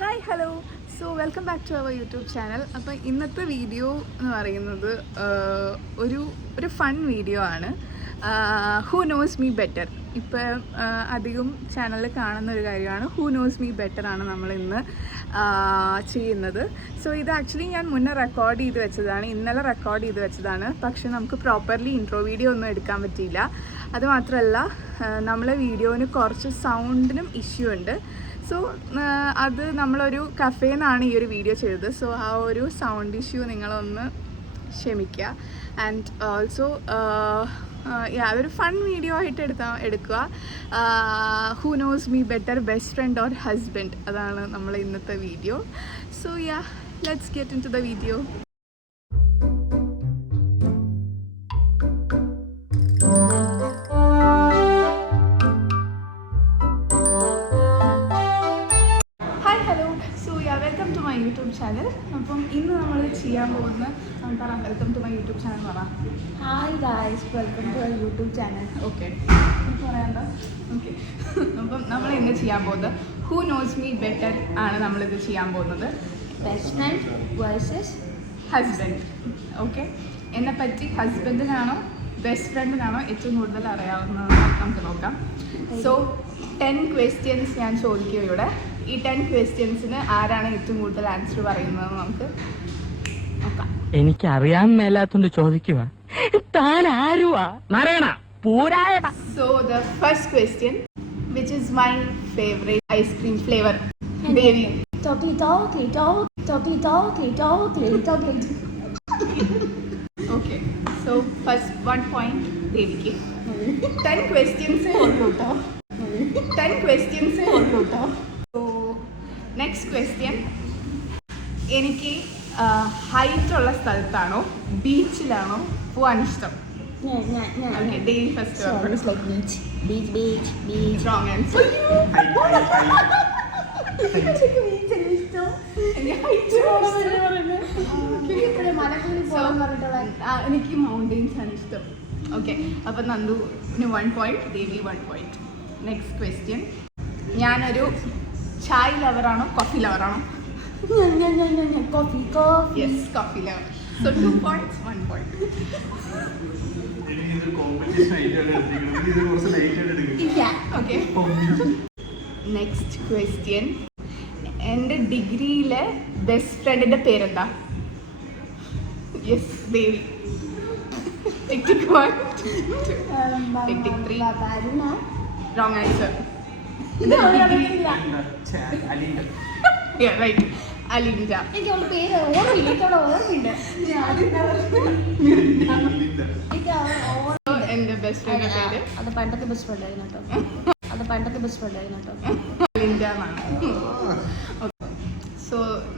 Hi hello welcome back to our YouTube channel. അപ്പോൾ ഇന്നത്തെ video എന്ന് പറയുന്നത് ഒരു ഫൺ വീഡിയോ ആണ്. Who knows me better. ഇപ്പം അധികം ചാനലിൽ കാണുന്ന ഒരു കാര്യമാണ്. ഹൂ നോസ് മീ ബെറ്റർ ആണ് നമ്മൾ ഇന്ന് ചെയ്യുന്നത്. ഇത് ആക്ച്വലി ഞാൻ മുന്നേ റെക്കോർഡ് ചെയ്ത് വെച്ചതാണ്, ഇന്നലെ റെക്കോർഡ് ചെയ്ത് വെച്ചതാണ്. പക്ഷെ നമുക്ക് പ്രോപ്പർലി ഇൻട്രോ വീഡിയോ ഒന്നും എടുക്കാൻ പറ്റിയില്ല. അതുമാത്രമല്ല നമ്മളെ വീഡിയോന് കുറച്ച് സൗണ്ടിനും ഇഷ്യൂ ഉണ്ട്. അത് നമ്മളൊരു കഫേയിൽ നിന്നാണ് ഈ ഒരു വീഡിയോ ചെയ്തത്. ആ ഒരു സൗണ്ട് ഇഷ്യൂ നിങ്ങളൊന്ന് ക്ഷമിക്കുക. ആൻഡ് ഓൾസോ അതൊരു ഫൺ വീഡിയോ ആയിട്ട് എടുക്കുക. Who knows me better, best friend or husband, അതാണ് നമ്മൾ ഇന്നത്തെ video. Let's get into the video. Welcome to my YouTube channel. അപ്പം ഇന്ന് നമ്മൾ ചെയ്യാൻ പോകുന്ന welcome to my YouTube channel എന്ന് പറയാം. Hi guys, welcome to my YouTube channel. Okay, പറയാണ്ടോ? ഓക്കെ, അപ്പം നമ്മൾ ഇന്ന് ചെയ്യാൻ പോകുന്നത് ഹൂ നോസ് മീ ബെറ്റർ ആണ്. നമ്മളിത് ചെയ്യാൻ പോകുന്നത് best friend versus husband. Okay, എന്നെപ്പറ്റി ഹസ്ബൻഡിനാണോ ബെസ്റ്റ് ഫ്രണ്ടിനാണോ ഏറ്റവും കൂടുതൽ അറിയാവുന്നതെന്ന് നമുക്ക് നോക്കാം. 10 ക്വസ്റ്റ്യൻസ് ഞാൻ ചോദിക്കും ഇവിടെ. ഈ 10 ക്വസ്റ്റ്യൻസിന് ആരാണ് ഏറ്റവും കൂടുതൽ ആൻസർ പറയുന്നതെന്ന് നമുക്ക് നോക്കാം. എനിക്ക് അറിയാൻ മേലാത്തോണ്ട് ചോദിക്കുക, താൻ ആരുവാ? The first question, which is my favorite ice cream flavor? Devi. Chocolate. Okay, first 1 point Deviki. 10 questions ഉള്ളൂട്ടോ. 10 questions ഉള്ളൂട്ടോ. നെക്സ്റ്റ് ക്വസ്റ്റ്യൻ, എനിക്ക് ഹൈറ്റ് ഉള്ള സ്ഥലത്താണോ ബീച്ചിലാണോ പോവാൻ ഇഷ്ടം? ഡെയിലി ഫസ്റ്റ് റോങ് ആൻസർ. എനിക്ക് മൗണ്ടെയിൻസ് ആണ് ഇഷ്ടം. ഓക്കെ, അപ്പം നന്ദുവിന് 1 point, Devi 1 point. Next question, ഞാനൊരു ചായ് ലവറാണോ കോഫി ലവറാണോ? Yes, coffee lover. 2 points, 1 point. Okay, next question, എൻ്റെ ഡിഗ്രിയിലെ ബെസ്റ്റ് ഫ്രണ്ടിൻ്റെ പേരെന്താ? Yes, Devi. Tick 1, tick 3. Wrong answer. Right, Alinja. എനിക്ക് അവളുടെ പേര് ഓർമ്മയില്ല. എൻ്റെ ബെസ്റ്റ് ഫ്രണ്ടിന്റെ പേര് അത് പണ്ടത്തെ ബെസ്റ്റ് ഫ്രണ്ട് ആയിരുന്നു കേട്ടോ. അലിൻജ എന്നാണ്.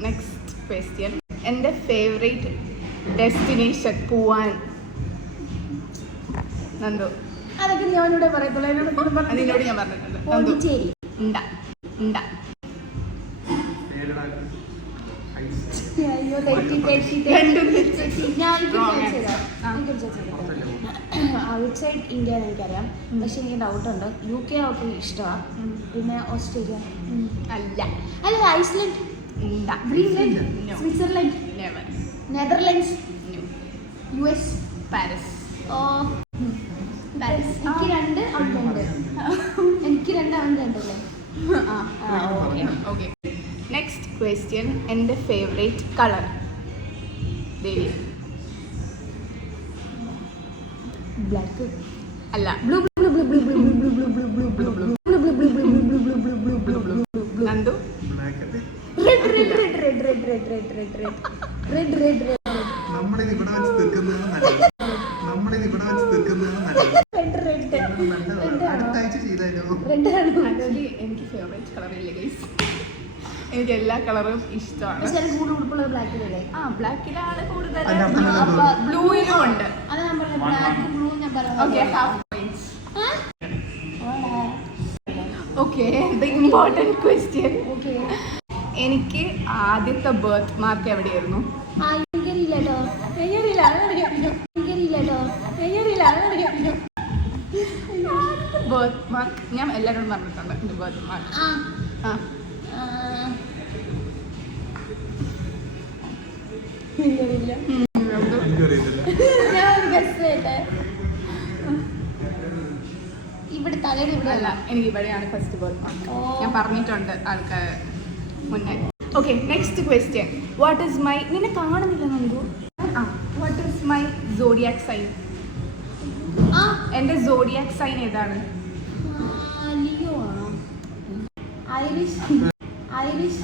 നെക്സ്റ്റ് ക്വസ്റ്റ്യൻ, എൻ്റെ ഫേവറേറ്റ് ഡെസ്റ്റിനേഷൻ പോവാൻ? നന്ദു. അതൊക്കെ ഞാനിവിടെ പറയത്തുള്ളൂ. അതിനോട് ഞാൻ പറഞ്ഞിട്ടുണ്ട്. പോണ്ടിച്ചേരി. അയ്യോ, ഔട്ട്സൈഡ് ഇന്ത്യ എനിക്കറിയാം, പക്ഷെ എനിക്ക് ഡൗട്ടുണ്ട്. UK ഒക്കെ ഇഷ്ടമാണ്. പിന്നെ ഓസ്ട്രേലിയ അല്ല, Iceland, Greenland, Switzerland, Netherlands, US, Paris. എനിക്ക് 2 ഔട്ട്ലുണ്ട്. എനിക്ക് 2 ഔട്ട്ലുണ്ടല്ലേ? ഓക്കെ, നെക്സ്റ്റ് ക്വസ്റ്റ്യൻ, എൻ്റെ ഫേവറേറ്റ് കളർ? ദേവി. ബ്ലാക്ക് അല്ല, ബ്ലൂ. നന്ദു. റെഡ്. എനിക്ക് ഫേവറേറ്റ് കളർ ഇല്ല ഗൈസ്. എനിക്ക് എല്ലാ കളറും ഇഷ്ടമാണ്. ബ്ലാക്കിലാണ് കൂടുതൽ. ബ്ലൂയിലും ഉണ്ട്. ഓക്കെ, ദ ഇമ്പോർട്ടൻറ്റ് ക്വസ്റ്റ്യൻ, എനിക്ക് ആദ്യത്തെ ബർത്ത് മാർക്ക് എവിടെയായിരുന്നു? ബർത്ത് മാർക്ക് ഞാൻ എല്ലാവരോടും പറഞ്ഞിട്ടുണ്ട്. എൻ്റെ ബർത്ത് മാർക്ക് എനിക്കറിയത്തില്ല. ഞാൻ ഗസ് ചെയ്യട്ടെ. ഇവിടെ തലയുടെ ഇവിടെ അല്ല, എനിക്ക് ഇവിടെയാണ് ഫസ്റ്റ് ബർത്ത് ഓ. ഞാൻ പറഞ്ഞിട്ടുണ്ട് ആൾക്കാർ മുന്നേ. Okay, next question. What is my, നിന്നെ കാണുന്നില്ല Nandu. What is my zodiac sign? ആ എൻ്റെ സോഡിയാക് സൈൻ ഏതാണ്? ലിയോ ആണോ? Aries Aries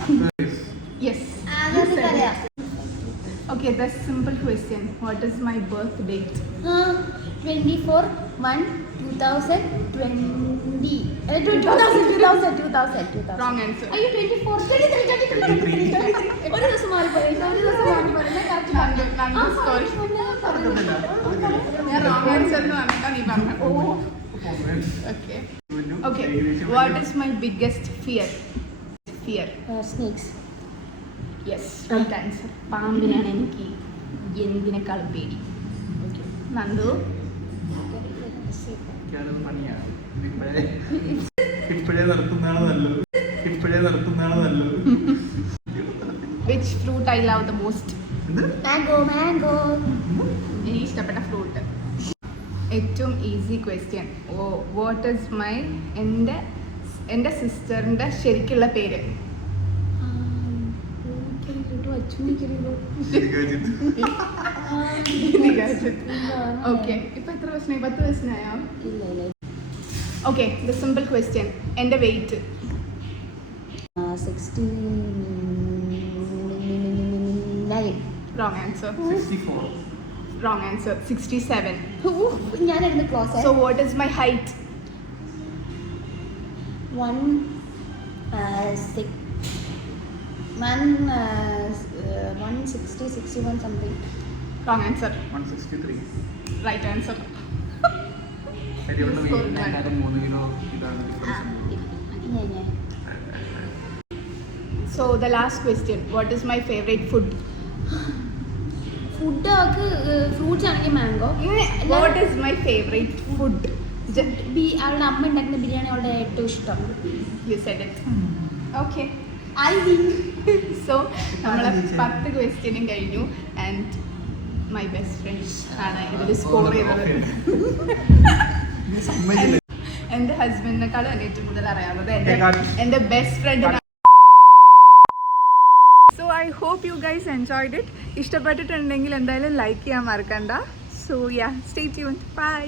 yes. അതെനിക്കറിയാം. Okay, the simple question. What is my birth date? 24/1/2020. 2000. Wrong answer. അയ്യോ 24 23 ഒരു ദിവസം മാറിപ്പോയി. ഒരു ദിവസം മാറിപ്പോയി. ഞാൻ correct പറഞ്ഞു. നന്ദു score. ഞാൻ wrong answer എന്ന് പറഞ്ഞിട്ടാ നീ പറഞ്ഞത്. Okay. Okay. What is my biggest fear? Fear. Snakes. Yes. Right answer. പാമ്പിനാണ് എനിക്ക് എന്തിനേക്കാളും പേടി. നന്ദു. എനിക്കതൊരു പണിയാണ്. ഇപ്പോഴേ നിർത്തുന്നതാണ് നല്ലത്. Which fruit I love the most? Mango. എനിക്ക് ഇഷ്ടപ്പെട്ട ഫ്രൂട്ട്. ഏറ്റവും easy question. What is my, എൻ്റെ സിസ്റ്ററിൻ്റെ ശരിക്കുള്ള പേര്? ഓക്കെ, ഇപ്പൊ എത്ര വയസ്സിനായി? 10 വയസ്സിനായോ? Okay, the simple question. എൻ്റെ weight? 69. Wrong answer. 64. Wrong answer. 67. ഞാനായിരുന്നു close. So what is my height? 160, 61 something. Wrong answer. 163. Right answer. കരിയുള്ള വീട്ടിനെക്കാളും 3 കിലോ ഇതാണ് difference. So the last question. What is my favourite food? Food അവർക്ക് fruits ആണെങ്കിൽ mango. What is my favourite food? അവളുടെ അമ്മ ഉണ്ടാക്കുന്ന ബിരിയാണി അവളുടെ ഏറ്റവും ഇഷ്ടം. You said it. Okay, I win. So നമ്മളെ 10 ക്വസ്റ്റ്യനും കഴിഞ്ഞു. ആൻഡ് മൈ ബെസ്റ്റ് ഫ്രണ്ട് ആണ് ഇതിൽ സ്കോർ ചെയ്തത്. എൻ്റെ ഹസ്ബൻഡിനെക്കാളും എന്നെ ഏറ്റവും കൂടുതൽ അറിയാവുന്നത് എൻ്റെ ബെസ്റ്റ് ഫ്രണ്ടിനാണ്. So I hope you guys enjoyed it. ഇഷ്ടപ്പെട്ടിട്ടുണ്ടെങ്കിൽ എന്തായാലും ലൈക്ക് ചെയ്യാൻ മറക്കണ്ട. So yeah, stay tuned. By.